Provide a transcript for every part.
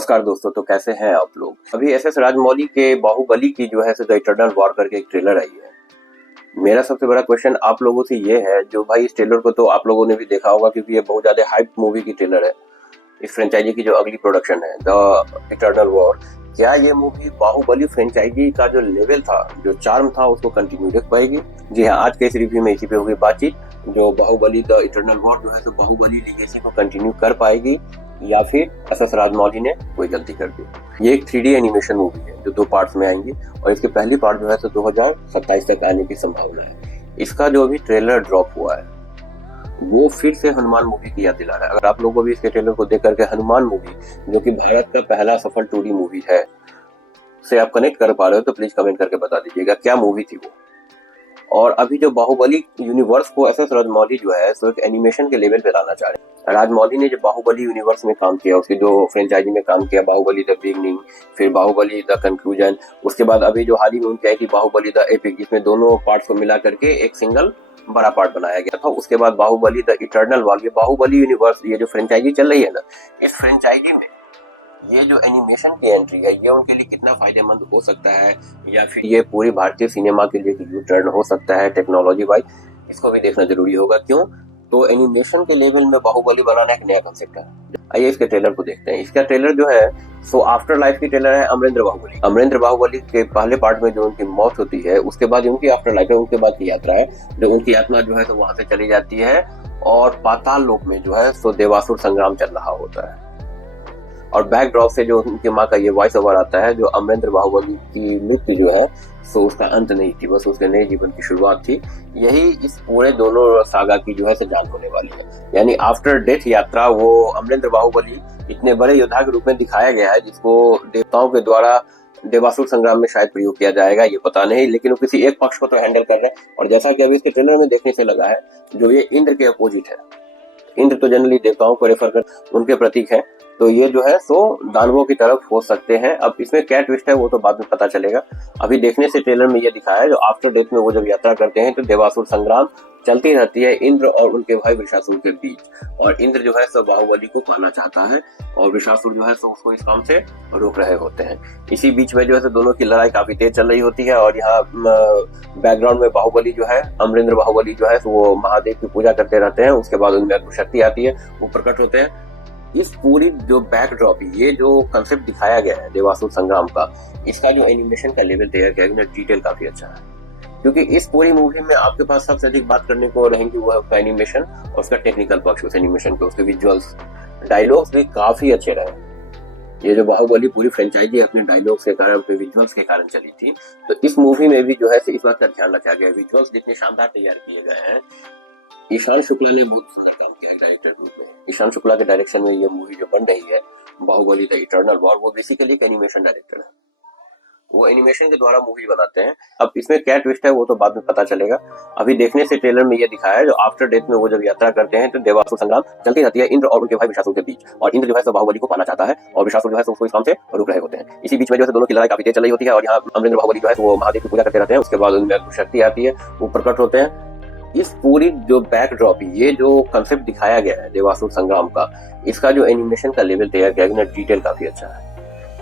नमस्कार दोस्तों, तो कैसे हैं आप लोग। अभी एस एस राजमौली के बाहुबली की जो है द इटर्नल वॉर करके एक ट्रेलर आई है। मेरा सबसे बड़ा क्वेश्चन आप लोगों से ये है, जो भाई इस ट्रेलर को तो आप लोगों ने भी देखा होगा क्योंकि ये बहुत ज्यादा हाइप मूवी की ट्रेलर है। इस फ्रेंचाइजी की जो अगली प्रोडक्शन है द इटर्नल वॉर, क्या ये मूवी बाहुबली फ्रेंचाइजी का जो लेवल था, जो चार्म था, उसको कंटिन्यू रख पाएगी? जी हाँ, आज के इस रिव्यू में इसी पे होगी बातचीत। जो बाहुबली द इटर्नल वॉर जो है तो बाहुबली लीगेसी को कंटिन्यू कर पाएगी या फिर एस एस राजमौली ने कोई गलती कर दी। ये एक 3D एनिमेशन मूवी है जो 2 पार्ट्स में आएंगी और इसके पहली पार्ट जो है तो 2027 तक आने की संभावना है। इसका जो अभी ट्रेलर ड्रॉप हुआ है वो फिर से हनुमान मूवी की याद दिला रहा है। अगर आप लोगों को भी इसके ट्रेलर को देख करके हनुमान मूवी, जो कि भारत का पहला सफल 2D मूवी है, से आप कनेक्ट कर पा रहे हो तो प्लीज कमेंट करके बता दीजिएगा क्या मूवी थी वो। और अभी जो बाहुबली यूनिवर्स को एस एस राजमौली जो है सो एक एनिमेशन के लेवल पे लाना चाह रहे हैं। राजमौली ने जो बाहुबली यूनिवर्स में काम किया, उसके जो फ्रेंचाइजी में काम किया, बाहुबली द बिगनिंग, फिर बाहुबली द कंक्लूजन, उसके बाद अभी जो हाल ही में उनकी आई थी बाहुबली द एपिक, जिसमें दोनों पार्ट्स को मिला करके एक सिंगल बड़ा पार्ट बनाया गया था। उसके बाद बाहुबली द इटर्नल वॉर, ये बाहुबली यूनिवर्स, ये जो फ्रेंचाइजी चल रही है ना, इस फ्रेंचाइजी में ये जो एनिमेशन की एंट्री है ये उनके लिए कितना फायदेमंद हो सकता है, या फिर ये पूरी भारतीय सिनेमा के लिए यू टर्न हो सकता है टेक्नोलॉजी वाइज, इसको भी देखना जरूरी होगा। क्यों? तो एनिमेशन के लेवल में बाहुबली बनाना एक नया कंसेप्ट है। आइए इसके ट्रेलर को देखते हैं। इसका ट्रेलर जो है सो आफ्टर लाइफ की ट्रेलर है अमरेंद्र बाहुबली। अमरेंद्र बाहुबली के पहले पार्ट में जो उनकी मौत होती है, उसके बाद उनकी आफ्टर लाइफ है, उनके बाद की यात्रा है, जो उनकी आत्मा जो है तो वहां से चली जाती है और पाताल लोक में जो है सो देवासुर संग्राम चल रहा होता है। और बैकड्रॉप से जो उनकी माँ का ये वॉइस ओवर आता है, जो अमरेंद्र बाहुबली की मृत्यु जो है सो उसका अंत नहीं थी, बस उसके नए जीवन की शुरुआत थी। यही इस पूरे दोनों सागा की जो है से जान होने वाली है। यानी आफ्टर डेथ यात्रा वो अमरेंद्र बाहुबली इतने बड़े योद्धा के रूप में दिखाया गया है, जिसको देवताओं के द्वारा देवासुर संग्राम में शायद प्रयोग किया जाएगा, ये पता नहीं, लेकिन वो किसी एक पक्ष को तो हैंडल कर रहे हैं। और जैसा कि अभी इसके ट्रेलर में देखने से लगा है, जो ये इंद्र के अपोजिट है। इंद्र तो जनरली देवताओं को रेफर कर उनके प्रतीक है, तो ये जो है सो दानवों की तरफ हो सकते हैं। अब इसमें क्या ट्विस्ट है वो तो बाद में पता चलेगा। अभी देखने से ट्रेलर में ये दिखाया है, जो आफ्टर डेथ में वो जब यात्रा करते हैं तो देवासुर संग्राम चलती रहती है इंद्र और उनके भाई वृषासुर के बीच। और इंद्र जो है सो बाहुबली को पाना चाहता है और वृषासुर जो है सो उसको इस काम से रोक रहे होते हैं। इसी बीच में जो है दोनों की लड़ाई काफी तेज चल रही होती है और यहाँ बैकग्राउंड में बाहुबली जो है, अमरेंद्र बाहुबली जो है वो महादेव की पूजा करते रहते हैं। उसके बाद उनमें अद्भुत शक्ति आती है, वो प्रकट होते हैं। इस पूरी जो बैकड्रॉप, ये जो कंसेप्ट दिखाया गया है देवासुर संग्राम का, इसका जो एनिमेशन का लेवल तैयार किया गया, डिटेल काफी अच्छा है। क्योंकि इस पूरी मूवी में आपके पास सबसे अधिक बात करने को रहेंगी वो है उसका एनिमेशन और उसका टेक्निकल पक्ष, उस एनिमेशन के, उसके विजुअल्स, डायलॉग्स भी काफी अच्छे रहे। ये जो बाहुबली पूरी फ्रेंचाइजी अपने डायलॉग्स के कारण, अपने विजुअल्स के कारण चली थी, तो इस मूवी में भी जो है इस बात का ध्यान रखा गया। विजुअल्स जितने शानदार तैयार किए गए हैं। ईशान शुक्ला ने बहुत सुंदर काम किया है डायरेक्टर के रूप में। ईशान शुक्ला के डायरेक्शन में ये मूवी जो बन रही है बाहुबली द इटर्नल वॉर, वो बेसिकली एक एनिमेशन डायरेक्टर है। वो एनिमेशन के द्वारा मूवी बनाते हैं। अब इसमें क्या ट्विस्ट है वो तो बाद में पता चलेगा। अभी देखने से ट्रेलर में ये दिखाया है, जो आफ्टर डेथ में वो जब यात्रा करते हैं तो देवासुर संग्राम चलती रहती है इंद्र और उनके भाई वृषासुर के बीच। और इंद्र जो है बाहुबली को पाना चाहता है और वृषासुर जो है उसको इस काम से रोक रहे होते हैं। इसी बीच में जो है दोनों की लड़ाई काफी तेज चल रही होती है और यहाँ अमरेंद्र बाहुबली जो है वो महादेव की पूजा करते रहते हैं। उसके बाद उनमें अद्भुत शक्ति आती है, वो प्रकट होते हैं। इस पूरी जो बैकड्रॉप, ये जो कंसेप्ट दिखाया गया है देवासुर संग्राम का, इसका जो एनिमेशन का लेवल तैयार किया गया, डिटेल काफी अच्छा है।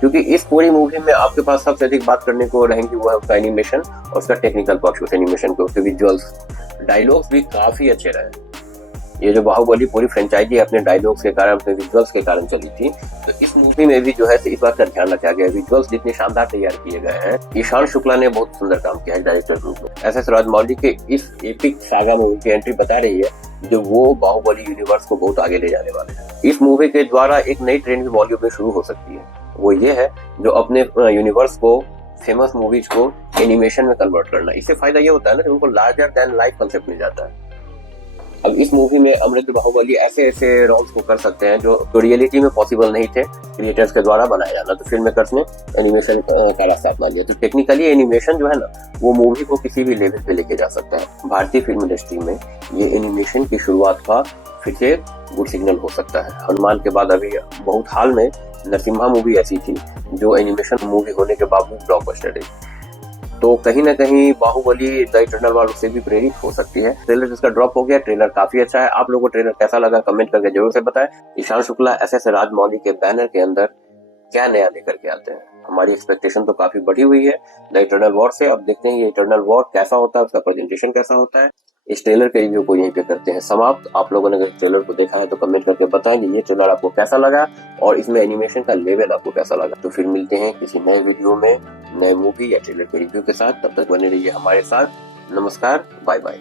क्योंकि इस पूरी मूवी में आपके पास सबसे अधिक बात करने को रहेंगी वो है उसका एनिमेशन और उसका टेक्निकल पक्ष, उस एनिमेशन के, उसके विजुअल्स, डायलॉग्स भी काफी अच्छे रहे। ये जो बाहुबली पूरी फ्रेंचाइजी अपने डायलॉग्स के कारण, अपने विजुअल्स के कारण चली थी, तो इस मूवी में भी जो है इस बात का ध्यान रखा गया। विजुअल्स जितने शानदार तैयार किए गए हैं। ईशान शुक्ला ने बहुत सुंदर काम किया है डायरेक्टर के रूप में। एस एस राजमौली के इस एपिक सागा में उनकी एंट्री बता रही है, जो वो बाहुबली यूनिवर्स को बहुत आगे ले जाने वाले हैं। इस मूवी के द्वारा एक नई ट्रेंड भी बॉलीवुड में शुरू हो सकती है। वो ये है, जो अपने यूनिवर्स को, फेमस मूवीज को एनिमेशन में कन्वर्ट करना। इससे फायदा ये होता है ना कि उनको लार्जर देन लाइफ कंसेप्ट मिल जाता है। अब इस मूवी में अमरेंद्र बाहुबली ऐसे ऐसे रोल्स को कर सकते हैं जो रियलिटी में पॉसिबल नहीं थे क्रिएटर्स के द्वारा बनाया जाना, तो फिल्म मेकर्स ने एनिमेशन का रास्ता अपना लिया। तो टेक्निकली एनिमेशन जो है ना, वो मूवी को किसी भी लेवल पे लेके जा सकता है। भारतीय फिल्म इंडस्ट्री में ये एनिमेशन की शुरुआत का फिर से गुड सिग्नल हो सकता है। हनुमान के बाद अभी बहुत हाल में नरसिम्हा मूवी ऐसी थी जो एनिमेशन मूवी होने के बावजूद ब्लॉकबस्टर रही। तो कहीं ना कहीं बाहुबली द इटर्नल वॉर से भी प्रेरित हो सकती है। ट्रेलर जिसका ड्रॉप हो गया, ट्रेलर काफी अच्छा है। आप लोगों को ट्रेलर कैसा लगा कमेंट करके जरूर से बताएं। ईशान शुक्ला एस एस राजमौली के बैनर के अंदर क्या नया लेकर के आते हैं। हमारी एक्सपेक्टेशन तो काफी बढ़ी हुई है द इटर्नल वॉर से। अब देखते हैं ये इटर्नल वॉर कैसा होता है, उसका प्रेजेंटेशन कैसा होता है। इस ट्रेलर के रिव्यू को यहीं पे करते हैं समाप्त। आप लोगों ने अगर ट्रेलर को देखा है तो कमेंट करके बताएं कि ये ट्रेलर आपको कैसा लगा और इसमें एनिमेशन का लेवल आपको कैसा लगा। तो फिर मिलते हैं किसी नए वीडियो में, नए मूवी या ट्रेलर के रिव्यू के साथ। तब तक बने रहिए हमारे साथ। नमस्कार, बाय बाय।